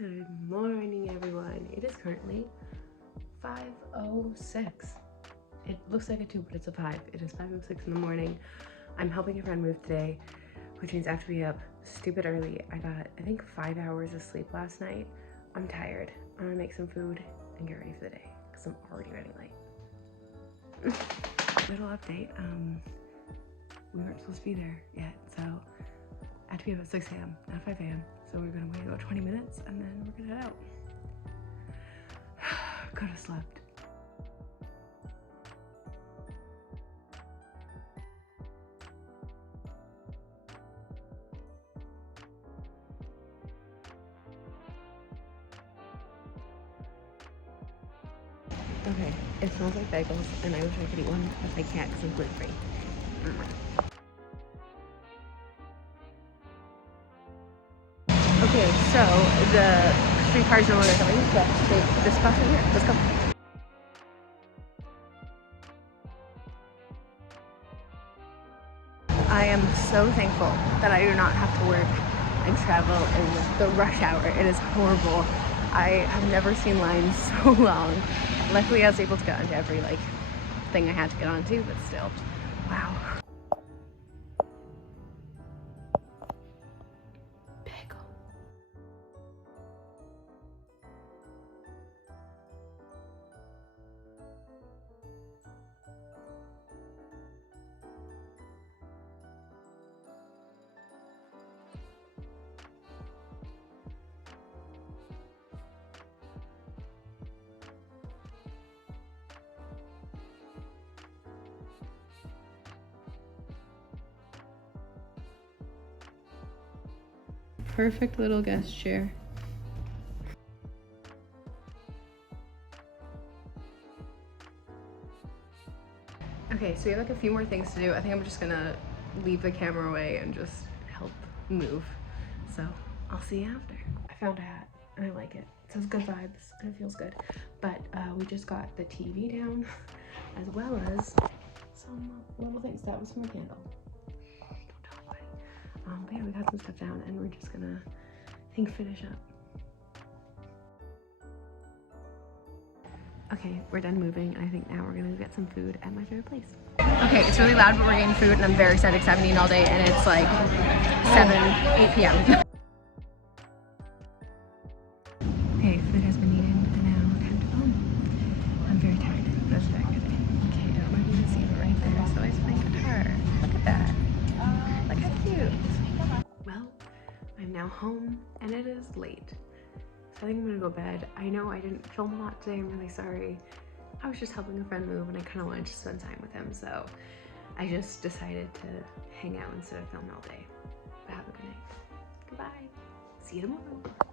Good morning, everyone. It is currently 5:06. It looks like a 2, but it's a 5. It is 5:06 in the morning. I'm helping a friend move today, which means I have to be up stupid early. I got, I think, 5 hours of sleep last night. I'm tired. I'm gonna make some food and get ready for the day because I'm already running late. Little update. We weren't supposed to be there yet, so I have to be up at 6 a.m., not 5 a.m. So we're gonna wait about 20 minutes and then we're gonna head out. Could have slept. Okay, it smells like bagels and I wish I could eat one, but I can't because I'm gluten-free. Okay, so the streetcars no longer coming, so I have to take this bus right here. Let's go. I am so thankful that I do not have to work and travel in the rush hour. It is horrible. I have never seen lines so long. Luckily, I was able to get onto every thing I had to get onto, but still, wow. Perfect little guest chair. Okay, so we have a few more things to do. I think I'm just gonna leave the camera away and just help move. So I'll see you after. I found a hat and I like it. It says good vibes and it feels good. But we just got the TV down as well as some little things. That was from a candle. Don't tell anybody. But yeah, we got some stuff down and we're just gonna, I think, finish up. Okay, we're done moving, and I think now we're gonna get some food at my favorite place. Okay, it's really loud, but we're getting food, and I'm very sad because I haven't eaten all day, and it's like 8 p.m. Okay, food has been eaten, and now time to go home. I'm very tired. That's back today. Okay, I don't know if you can see it right there, so I playing guitar. Look at that. Look how cute. Well, I'm now home, and it is late. I think I'm gonna go to bed. I know I didn't film a lot today, I'm really sorry. I was just helping a friend move and I kind of wanted to spend time with him, so I just decided to hang out instead of film all day. But have a good night. Goodbye. See you tomorrow.